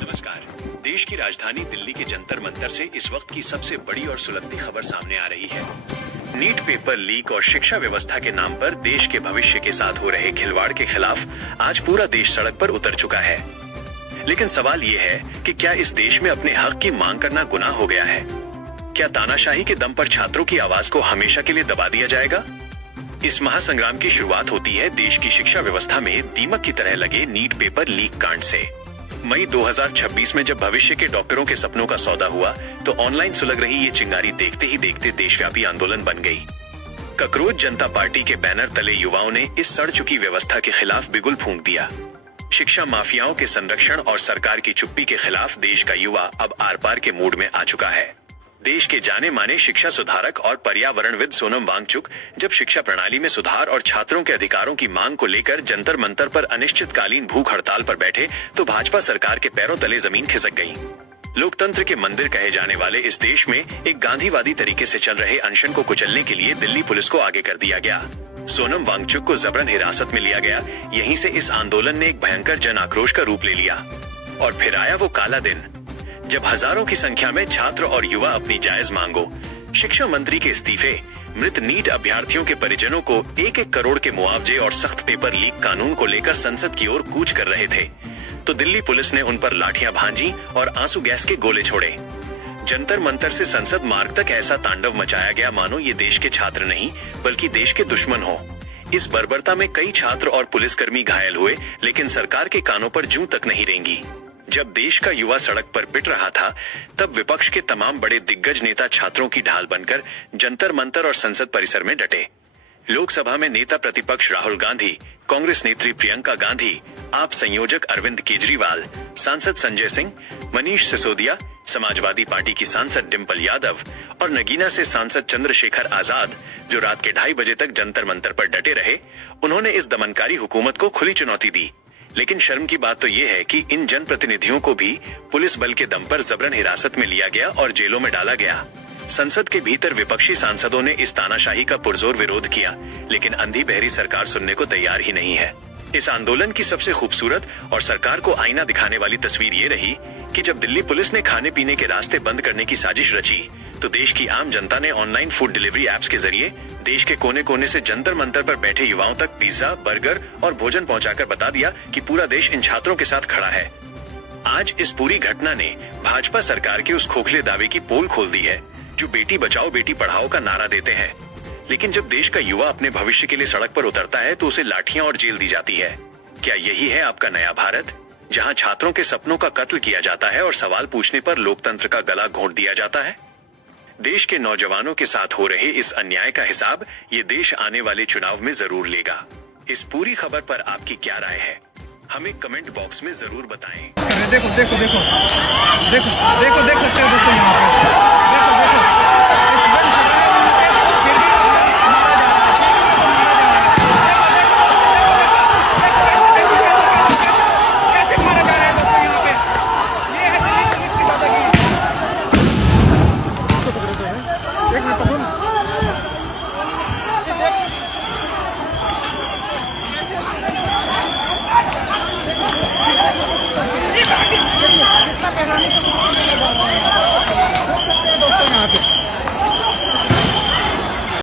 नमस्कार। देश की राजधानी दिल्ली के जंतर मंतर से इस वक्त की सबसे बड़ी और सुलगती खबर सामने आ रही है। नीट पेपर लीक और शिक्षा व्यवस्था के नाम पर देश के भविष्य के साथ हो रहे खिलवाड़ के खिलाफ आज पूरा देश सड़क पर उतर चुका है। लेकिन सवाल ये है कि क्या इस देश में अपने हक की मांग करना गुनाह हो गया है? क्या तानाशाही के दम पर छात्रों की आवाज को हमेशा के लिए दबा दिया जाएगा? इस महासंग्राम की शुरुआत होती है देश की शिक्षा व्यवस्था में दीमक की तरह लगे नीट पेपर लीक कांड से। मई 2026 में जब भविष्य के डॉक्टरों के सपनों का सौदा हुआ तो ऑनलाइन सुलग रही ये चिंगारी देखते ही देखते देशव्यापी आंदोलन बन गई। ककरोच जनता पार्टी के बैनर तले युवाओं ने इस सड़ चुकी व्यवस्था के खिलाफ बिगुल फूंक दिया। शिक्षा माफियाओं के संरक्षण और सरकार की चुप्पी के खिलाफ देश का युवा अब आर पार के मूड में आ चुका है। देश के जाने माने शिक्षा सुधारक और पर्यावरणविद सोनम वांगचुक जब शिक्षा प्रणाली में सुधार और छात्रों के अधिकारों की मांग को लेकर जंतर मंतर पर अनिश्चितकालीन भूख हड़ताल पर बैठे तो भाजपा सरकार के पैरों तले जमीन खिसक गई। लोकतंत्र के मंदिर कहे जाने वाले इस देश में एक गांधीवादी तरीके से चल रहे अनशन को कुचलने के लिए दिल्ली पुलिस को आगे कर दिया गया। सोनम वांगचुक को जबरन हिरासत में लिया गया। यहीं से इस आंदोलन ने एक भयंकर जन आक्रोश का रूप ले लिया। और फिर आया वो काला दिन जब हजारों की संख्या में छात्र और युवा अपनी जायज मांगों, शिक्षा मंत्री के इस्तीफे, मृत नीट अभ्यर्थियों के परिजनों को 1-1 करोड़ के मुआवजे और सख्त पेपर लीक कानून को लेकर संसद की ओर कूच कर रहे थे तो दिल्ली पुलिस ने उन पर लाठियां भांजी और आंसू गैस के गोले छोड़े। जंतर मंतर से संसद मार्ग तक ऐसा तांडव मचाया गया मानो ये देश के छात्र नहीं बल्कि देश के दुश्मन हो। इस बर्बरता में कई छात्र और पुलिसकर्मी घायल हुए, लेकिन सरकार के कानों पर जूं तक नहीं रेंगी। जब देश का युवा सड़क पर पिट रहा था तब विपक्ष के तमाम बड़े दिग्गज नेता छात्रों की ढाल बनकर जंतर मंतर और संसद परिसर में डटे। लोकसभा में नेता प्रतिपक्ष राहुल गांधी, कांग्रेस नेत्री प्रियंका गांधी, आप संयोजक अरविंद केजरीवाल, सांसद संजय सिंह, मनीष सिसोदिया, समाजवादी पार्टी की सांसद डिंपल यादव और नगीना से सांसद चंद्रशेखर आजाद जो रात के 2:30 बजे तक जंतर मंतर पर डटे रहे, उन्होंने इस दमनकारी हुकूमत को खुली चुनौती दी। लेकिन शर्म की बात तो ये है कि इन जनप्रतिनिधियों को भी पुलिस बल के दम पर जबरन हिरासत में लिया गया और जेलों में डाला गया। संसद के भीतर विपक्षी सांसदों ने इस तानाशाही का पुरजोर विरोध किया, लेकिन अंधी बहरी सरकार सुनने को तैयार ही नहीं है। इस आंदोलन की सबसे खूबसूरत और सरकार को आईना दिखाने वाली तस्वीर ये रही कि जब दिल्ली पुलिस ने खाने पीने के रास्ते बंद करने की साजिश रची तो देश की आम जनता ने ऑनलाइन फूड डिलीवरी ऐप्स के जरिए देश के कोने कोने से जंतर मंतर पर बैठे युवाओं तक पिज्जा, बर्गर और भोजन पहुंचाकर बता दिया कि पूरा देश इन छात्रों के साथ खड़ा है। आज इस पूरी घटना ने भाजपा सरकार के उस खोखले दावे की पोल खोल दी है जो बेटी बचाओ बेटी पढ़ाओ का नारा देते हैं। लेकिन जब देश का युवा अपने भविष्य के लिए सड़क पर उतरता है तो उसे लाठियां और जेल दी जाती है। क्या यही है आपका नया भारत, जहां छात्रों के सपनों का कत्ल किया जाता है और सवाल पूछने पर लोकतंत्र का गला घोंट दिया जाता है? देश के नौजवानों के साथ हो रहे इस अन्याय का हिसाब ये देश आने वाले चुनाव में जरूर लेगा। इस पूरी खबर पर आपकी क्या राय है, हमें कमेंट बॉक्स में जरूर बताएं। देखो देखो देखो देखो देख सकते हो दोस्तों, यहाँ पे देखो देखो